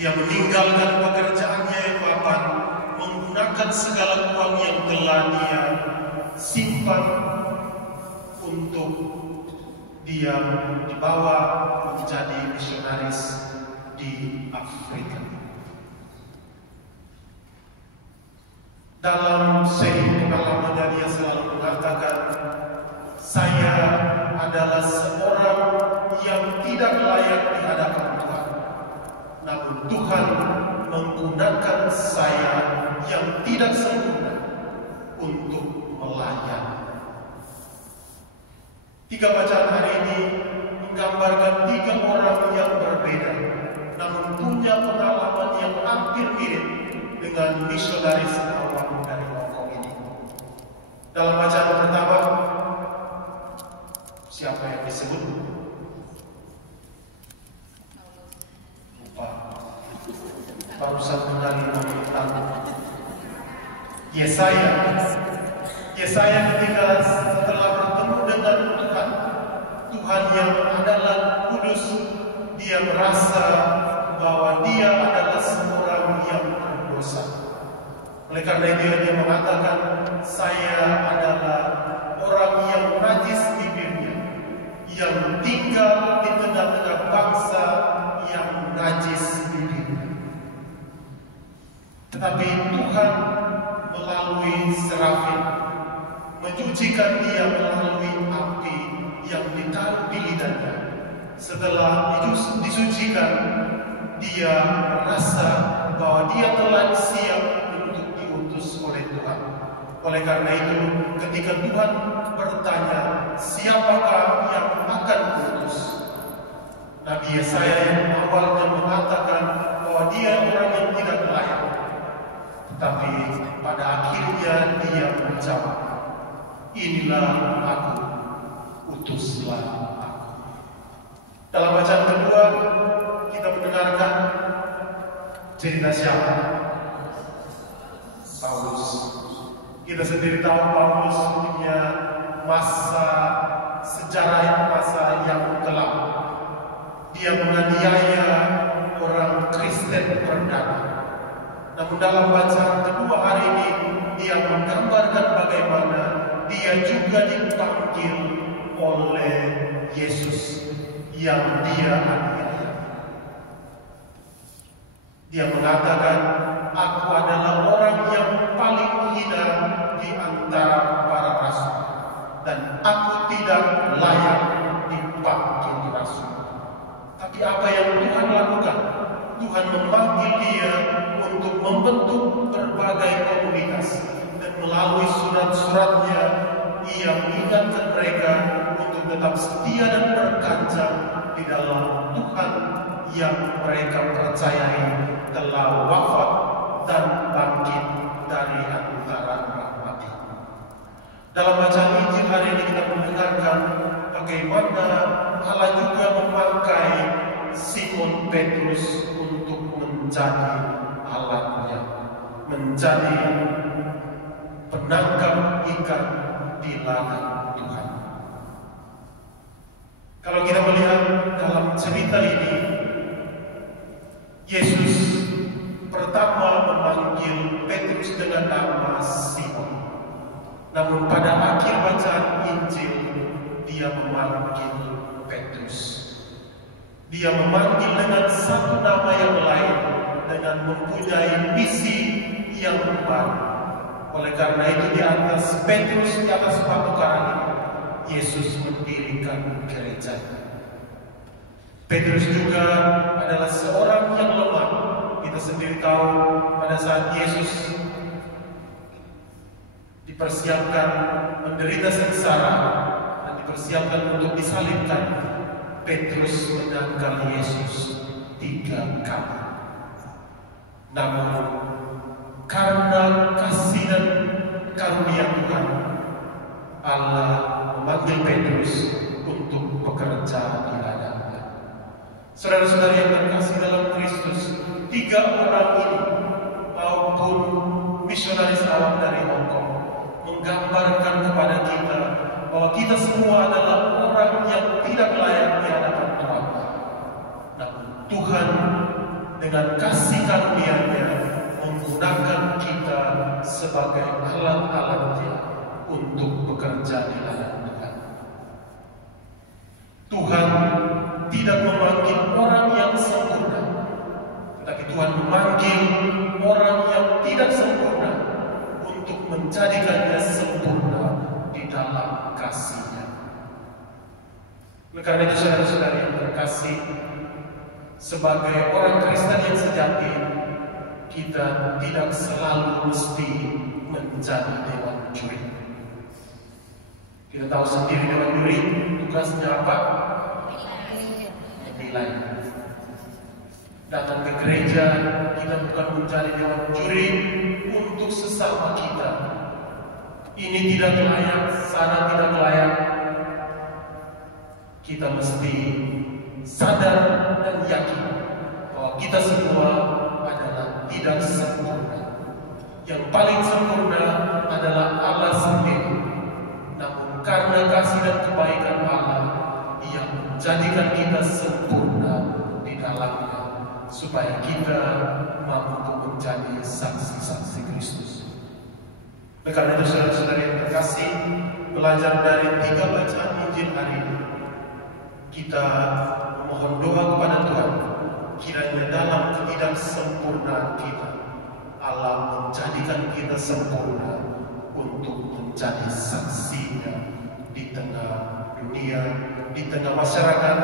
Dia meninggalkan pekerjaannya yang mapan, menggunakan segala uang yang telah dia simpan untuk dia dibawa menjadi misionaris di Afrika. Dalam seri pengalamannya dia selalu mengatakan, saya adalah seorang yang tidak layak di hadapan Tuhan, namun Tuhan menggunakan saya yang tidak sempurna untuk melayani. 3 bacaan hari ini menggambarkan 3 orang yang berbeda, namun punya pengalaman yang hampir mirip dengan misionaris awam dari Hongkong ini. Dalam bacaan pertama, siapa yang disebut? Lupa. Barusan mengenali nama. Yesaya ketika setelah bertemu dengan Tuhan yang adalah kudus, dia merasa bahwa dia adalah seorang yang berdosa. Oleh karena itu dia mengatakan, saya adalah orang yang najis bibirnya, yang tinggal di tengah-tengah bangsa yang najis bibirnya. Tetapi Tuhan melalui serafim mencucikan dia melalui api yang ditaruh di lidahnya. Setelah disucikan, dia merasa bahwa dia telah siap untuk diutus oleh Tuhan. Oleh karena itu, ketika Tuhan bertanya, siapakah yang akan diutus? Nabi Yesaya yang awalnya mengatakan bahwa dia orang yang tidak layak, tetapi pada akhirnya dia menjawab, inilah aku, utuslah aku. Dalam bacaan kedua, kita mendengarkan cerita siapa? Paulus. Kita sendiri tahu Paulus punya masa sejarah, masa yang kelam. Dia menganiaya orang Kristen perdana. Namun dalam bacaan kedua hari ini, dia menggambarkan bagaimana dia juga dipanggil oleh Yesus yang dia aniaya. Dia mengatakan, aku adalah orang yang paling hina di antara para rasul, dan aku tidak layak dipanggil rasul. Tapi apa yang Tuhan lakukan? Tuhan memanggil dia untuk membentuk berbagai komunitas, dan melalui surat-suratnya ia mengingatkan mereka untuk tetap setia dan berkancang di dalam Tuhan yang mereka percayai telah wafat dan bangkit dari antara orang mati. Dalam bacaan Injil hari ini kita mendengarkan bagaimana Allah juga memakai Simon Petrus untuk menjadi alatnya, menjadi penangkap ikan di ladang Tuhan. Kalau kita melihat dalam cerita ini, Yesus pertama memanggil Petrus dengan nama Simon. Namun pada akhir bacaan Injil, dia memanggil Petrus. Dia memanggil dengan satu nama yang lain, dengan mempunyai misi yang baru. Oleh karena itu di atas Petrus, di atas batu karang ini, Yesus mendirikan gereja. Petrus juga adalah seorang yang lemah. Kita sendiri tahu pada saat Yesus dipersiapkan menderita sengsara dan dipersiapkan untuk disalibkan, Petrus menangkal Yesus 3 kali. Namun karena kasih dan karunia Tuhan, Allah memanggil Petrus untuk bekerja di ladangnya. Saudara-saudara yang terkasih dalam Kristus, 3 orang ini maupun misionaris awam dari Hongkong menggambarkan kepada kita bahwa kita semua adalah orang yang tidak layak di hadapan Tuhan. Namun Tuhan dengan kasih karunia-Nya menggunakan kita sebagai alat-alatnya untuk bekerja di hadapan Tuhan. Tuhan tidak memanggil orang yang sempurna, tetapi Tuhan memanggil orang yang tidak sempurna untuk menjadikannya sempurna di dalam kasih-Nya. Oleh karena itu, saudara-saudara yang terkasih, sebagai orang Kristen yang sejati, kita tidak selalu mesti menjadi dewan juri. Kita tahu sendiri dewan juri tugasnya apa? Menilai. Datang ke gereja, kita bukan mencari dewan juri untuk sesama kita. Ini tidak layak, sana tidak layak. Kita mesti sadar dan yakin bahwa kita semua adalah tidak sempurna. Yang paling sempurna adalah Allah sendiri. Namun karena kasih dan kebaikan Allah, Ia menjadikan kita sempurna di dalamnya, supaya kita mampu menjadi saksi-saksi Kristus. Oleh karena itu, saudara-saudara yang terkasih, belajar dari 3 bacaan Injil hari ini, kita mohon doa kepada Tuhan, kiranya dalam ketidaksempurnaan kita, Allah menjadikan kita sempurna untuk menjadi saksinya di tengah dunia, di tengah masyarakat,